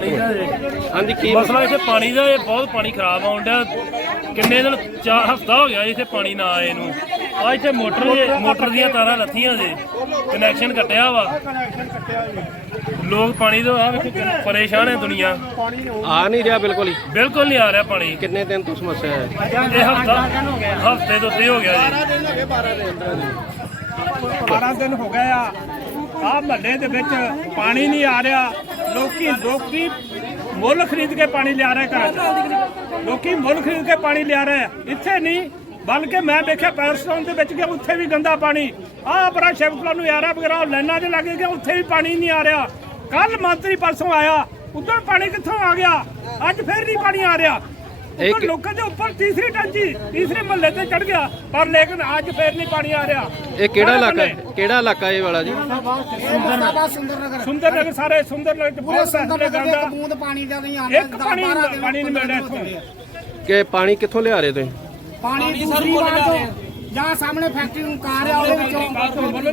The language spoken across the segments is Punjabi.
ਹਾਂਜੀ ਕੀ ਮਸਲਾ ਇੱਥੇ ਪਾਣੀ ਦਾ ਇਹ ਬਹੁਤ ਪਾਣੀ ਖਰਾਬ ਆਉਣ ਡਿਆ। ਕਿੰਨੇ ਦਿਨ ਚਾਰ ਹਫਤਾ ਹੋ ਗਿਆ ਇੱਥੇ ਪਾਣੀ ਨਾ ਆਏ ਨੂੰ। ਆ ਇੱਥੇ ਮੋਟਰ ਮੋਟਰ ਦੀਆਂ ਤਾਰਾਂ ਲੱਥੀਆਂ ਜੇ। ਕਨੈਕਸ਼ਨ ਕੱਟਿਆ ਵਾ। ਲੋਕ ਪਾਣੀ ਤੋਂ ਆ ਵੇਖੋ ਕਿੰਨੇ ਪਰੇਸ਼ਾਨ ਹੈ ਦੁਨੀਆ। ਆ ਨਹੀਂ ਰਿਹਾ ਬਿਲਕੁਲ ਹੀ। ਬਿਲਕੁਲ ਨਹੀਂ ਆ ਰਿਹਾ ਪਾਣੀ। ਕਿੰਨੇ ਦਿਨ ਤੋਂ ਸਮੱਸਿਆ ਹੈ? ਇਹ ਹਫਤਾ ਹਫ਼ਤੇ ਤੋਂ ਉੱਤੇ ਹੋ ਗਿਆ ਜੀ। 12 ਦਿਨ ਹੋ ਗਏ ਆ। ਆ ਮਹੱਲੇ ਦੇ ਵਿੱਚ ਪਾਣੀ ਨਹੀਂ ਆ ਰਿਹਾ। ਲੋਕੀ ਲੋਕੀ ਮੁੱਲ ਖਰੀਦ ਕੇ ਪਾਣੀ ਲਿਆ ਰਹੇ ਘਰਾਂ ਲੋਕੀ ਮੁੱਲ ਖਰੀਦ ਕੇ ਪਾਣੀ ਲਿਆ ਰਹੇ। ਇੱਥੇ ਨਹੀਂ, ਬਲਕਿ ਮੈਂ ਦੇਖਿਆ ਪੈਰਸਟਾਊਨ ਦੇ ਵਿੱਚ ਗਿਆ ਉੱਥੇ ਵੀ ਗੰਦਾ ਪਾਣੀ। ਆਹ ਬੜਾ ਸ਼ਿਵਕਲਾ ਨੂੰ ਯਾਰਾ ਵਗੈਰਾ, ਉਹ ਲਾਈਨਾਂ 'ਚ ਲੱਗੇ ਗਿਆ, ਉੱਥੇ ਵੀ ਪਾਣੀ ਨਹੀਂ ਆ ਰਿਹਾ। ਕੱਲ ਮੰਤਰੀ ਪਰਸੋਂ ਆਇਆ, ਉਧਰ ਪਾਣੀ ਕਿੱਥੋਂ ਆ ਗਿਆ? ਅੱਜ ਫੇਰ ਨਹੀਂ ਪਾਣੀ ਆ ਰਿਹਾ। ਉੱਪਰ ਲੋਕਾਂ ਦੇ ਉੱਪਰ ਤੀਸਰੀ ਟੰਕੀ ਤੀਸਰੇ ਮਹੱਲੇ ਤੇ ਚੜ ਗਿਆ ਪਰ ਲੇਕਿਨ ਅੱਜ ਫੇਰ ਨਹੀਂ ਪਾਣੀ ਆ ਰਿਹਾ। ਇਹ ਕਿਹੜਾ ਸਾਰੇ ਇਲਾਕਾ। ਹੈ? ਕਿਹੜਾ ਇਲਾਕਾ ਇਹ ਵਾਲਾ ਜੀ? ਸੁੰਦਰ ਨਗਰ ਸਾਰੇ ਸੁੰਦਰ ਨਗਰ ਚ ਬਹੁਤ ਫੈਸਲੇ ਗਾਂਦਾ ਬੂੰਦ ਪਾਣੀ ਦਾ ਨਹੀਂ ਆਉਂਦਾ ਇੱਕ ਪਾਣੀ ਪਾਣੀ ਨਹੀਂ ਮਿਲ ਰਿਹਾ ਇੱਥੋਂ। ਕਿ ਪਾਣੀ ਕਿੱਥੋਂ ਲਿਆ ਰਹੇ ਤੁਸੀਂ? ਪਾਣੀ ਦੂਸਰੀ ਵਾਰ ਤੋਂ ਜਾਂ ਸਾਹਮਣੇ ਫੈਕਟਰੀ ਨੂੰ ਕਾਰ ਆ ਉਹਦੇ ਵਿੱਚੋਂ।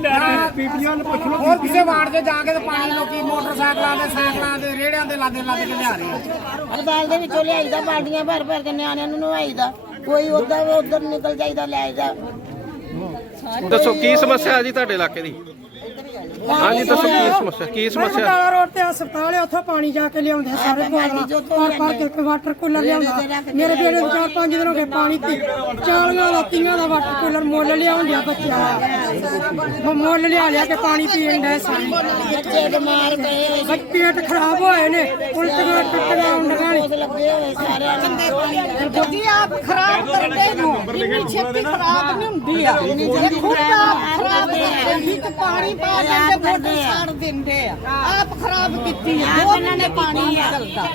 ਰਹੇ। ਬੀਬੀਆਂ ਨੂੰ ਪੁੱਛ ਲਓ ਹੋਰ ਕਿਸੇ ਵਾਰਡ 'ਚ ਜਾ ਕੇ ਤੇ ਪਾਣੀ ਲੋਕੀ ਮੋਟਰਸਾਈਕਲਾਂ ਦੇ ਸਾਈਕਲਾਂ ਦੇ ਰੇੜਿਆਂ ਦੇ ਲਾਦੇ ਲੱਦ ਕੇ ਲਿਆ ਰਹੇ ਆ। ਹਸਪਤਾਲ ਦੇ ਵਿੱਚੋਂ ਲਿਆਈਦਾ ਬਾਲਟੀਆਂ ਭਰ ਭਰ ਕੇ ਨਿਆਣਿਆਂ ਨੂੰ ਨਵਾਈਦਾ। ਕੋਈ ਉਧਰ ਉਧਰ ਨਿਕਲ ਜਾਈਦਾ ਲੈ ਆਈਦਾ ਦੱਸੋ ਕੀ ਸਮੱਸਿਆ ਹੈ ਜੀ ਤੁਹਾਡੇ ਇਲਾਕੇ ਦੀ? ਹਾਂਜੀ ਦੱਸੋ ਕੀ ਸਮੱਸਿਆ ਕੀ ਸਮੱਸਿਆ? ਹਸਪਤਾਲ ਰੋਡ ਤੇ ਹਸਪਤਾਲ ਹੈ ਉੱਥੋਂ ਪਾਣੀ ਜਾ ਕੇ ਲਿਆਉਂਦੇ ਆ ਸਾਰੇ ਬੋਤਲਾਂ ਪਰ ਪਰ ਕੇ ਵਾਟਰ ਕੂਲਰ ਲਿਆਉਂਦਾ। ਮੇਰੇ ਬੇੜੇ ਨੂੰ ਚਾਰ ਪੰਜ ਦਿਨ ਹੋ ਗਏ ਪਾਣੀ ਪੀ ਚਾਲੀਆਂ ਦਾ ਤੀਆਂ ਦਾ ਵਾਟਰ ਕੂਲਰ ਮੁੱਲ ਲਿਆਉਂਦਿਆ ਬੱਚਿਆਂ ਦਾ। ਉਹ ਮੁੱਲ ਲਿਆ ਲਿਆ ਕੇ ਪਾਣੀ ਪੀਣ ਦੇ ਸਾਰੇ। ਬੱਚੇ ਬਿਮਾਰ ਪਏ ਹੋਏ ਬੱਚੇ ਪੇਟ ਖਰਾਬ ਹੋਏ ਨੇ ਉਲਟੀਆਂ ਟੁੱਟੀਆਂ ਹੁੰਦੀਆਂ ਨੇ। ਸੀ, ਲੱਗੇ ਹੋਏ ਸਾਰਿਆਂ ਨੂੰ। ਜੀ ਆਪ ਖਰਾਬ ਕਰਦੇ ਨੂੰ। ਇੰਨੀ ਛੇਤੀ ਖਰਾਬ ਨਹੀਂ ਹੁੰਦੀ ਆ। ਇਹ ਖੁਦ ਆਪ ਹੀ ਤੇ ਪਾਣੀ ਪਾ ਦਿੰਦੇ ਮੋਟਰ ਸਾੜ ਦਿੰਦੇ ਆ। ਆਪ ਖਰਾਬ ਕੀਤੀ ਆ। ਦੋ ਮਹੀਨੇ ਪਾਣੀ ਨਹੀਂ ਚੱਲਦਾ।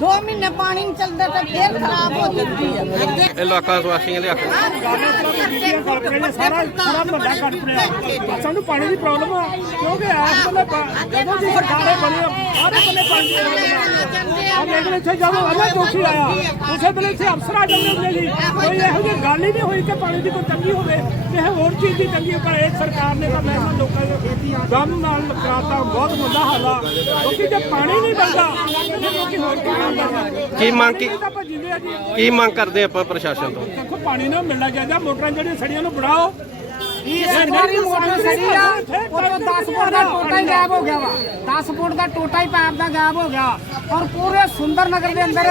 ਦੋ ਮਹੀਨੇ ਪਾਣੀ ਨਹੀਂ ਚੱਲਦਾ ਤਾਂ ਫੇਰ ਖਰਾਬ ਹੋ ਜਾਂਦੀ ਆ। ਇਲਾਕਾ ਵਾਸੀਆਂ ਦੇ ਹੱਕ ਸਾਰਾ ਸਾਰਾ ਮਹੱਲਾ ਕੱਟ ਪਿਆ ਸਾਨੂੰ ਪਾਣੀ ਦੀ ਪ੍ਰੋਬਲਮ ਆ ਕਿਉਂਕਿ ਇਸ ਵੇਲੇ ਪਾ- ਜਦੋਂ ਦੀ ਸਰਕਾਰੇ ਬਣੀ ਆ ਆਦੇ ਵੇਲੇ ਪਾਣੀ ਦੀ ਪ੍ਰੋਬਲਮ ਆ ਆ ਲੇਕਿਨ ਇੱਥੇ ਜਦੋਂ ਅਮਰ ਜੋਸ਼ੀ ਆਇਆ ਉਸੇ ਵੇਲੇ ਇੱਥੇ ਅਫਸਰ ਆ ਜਾਂਦੇ ਹੁੰਦੇ ਸੀ। ਕੋਈ ਇਹੋ ਜਿਹੀ ਗੱਲ ਹੀ ਨਹੀਂ ਹੋਈ ਕਿ ਪਾਣੀ ਦੀ ਕੋਈ ਤੰਗੀ ਹੋਵੇ ਤੇ ਇਹ ਹੋਰ ਚੀਜ਼ ਦੀ ਤੰਗੀ ਪਰ ਇਹ ਸਰਕਾਰ ਨੇ ਤਾਂ ਮੈਂ ਕਿਹਾ ਲੋਕਾਂ ਦੇ ਦਮ ਨਾਲ ਕਰਾਤਾ ਬਹੁਤ ਮੰਦਾ ਹਾਲ। ਆ ਕਿਉਂਕਿ ਜੇ ਪਾਣੀ ਨਹੀਂ ਬਣਦਾ ਤੇ ਲੋਕੀ ਹੋਰ ਕੀ ਮੰਗ ਕੀ ਤਾਂ ਆ ਜੀ। ਕੀ ਮੰਗ ਕਰਦੇ ਆਪਾਂ ਪ੍ਰਸ਼ਾਸਨ ਤੋਂ? ਦੇਖੋ ਪਾਣੀ ਨਾ ਮਿਲਣਾ ਚਾਹੀਦਾ ਮੋਟਰਾਂ ਜਿਹੜੀਆਂ ਸੜੀਆਂ ਨੂੰ ਬਣਾਓ। ਇਹ ਸਰਕਾਰੀ ਮੋਟਰ ਸੜੀ ਆ। ਉਹ ਤੋਂ 10 ਫੁੱਟ ਦਾ ਟੋਟਾ ਹੀ ਗਾਇਬ ਹੋ ਗਿਆ ਵਾ। 10 ਫੁੱਟ ਦਾ ਟੋਟਾ ਹੀ ਪੈਪ ਦਾ ਗਾਇਬ ਹੋ ਗਿਆ। ਔਰ ਪੂਰੇ ਸੁੰਦਰ ਨਗਰ ਦੇ ਅੰਦਰ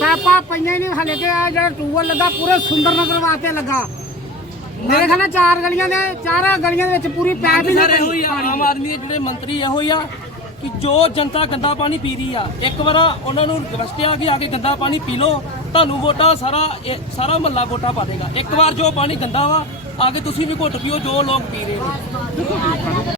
ਪੈਪਾਂ ਪਈਆਂ ਹੀ ਨਹੀਂ ਹਲੇ ਕਿ ਆ ਜਿਹੜਾ ਟੂਬਲ ਲੱਗਾ ਪੂਰੇ ਸੁੰਦਰ ਨਗਰ ਵਾਸਤੇ ਲੱਗਾ। ਮੇਰੇ ਖਿਆਲ ਨਾਲ ਚਾਰ ਗਲੀਆਂ ਦੇ ਚਾਰਾਂ ਗਲੀਆਂ ਦੇ ਵਿੱਚ ਪੂਰੀ ਪੈਪ ਹੀ ਸਰ ਨਹੀਂ ਇਹੋ ਹੀ ਆ ਆਮ ਆਦਮੀ ਦੇ ਜਿਹੜੇ ਮੰਤਰੀ ਇਹੋ ਹੀ ਆ ਕਿ ਜੋ ਜਨਤਾ ਗੰਦਾ ਪਾਣੀ ਪੀ ਰਹੀ ਆ, ਇੱਕ ਵਾਰ ਉਹਨਾਂ ਨੂੰ ਰਿਕਵੈਸਟ ਆ ਕਿ ਆ ਕੇ ਗੰਦਾ ਪਾਣੀ ਪੀ ਲਓ, ਤੁਹਾਨੂੰ ਵੋਟਾਂ ਸਾਰਾ ਇਹ- ਸਾਰਾ ਮਹੱਲਾ ਵੋਟਾਂ ਪਾ ਦੇਗਾ। ਇੱਕ ਵਾਰ ਜੋ ਪਾਣੀ ਗੰਦਾ ਵਾ, ਆ ਕੇ ਤੁਸੀਂ ਵੀ ਘੁੱਟ ਪੀਓ ਜੋ ਲੋਕ ਪੀ ਰਹੇ ਨੇ।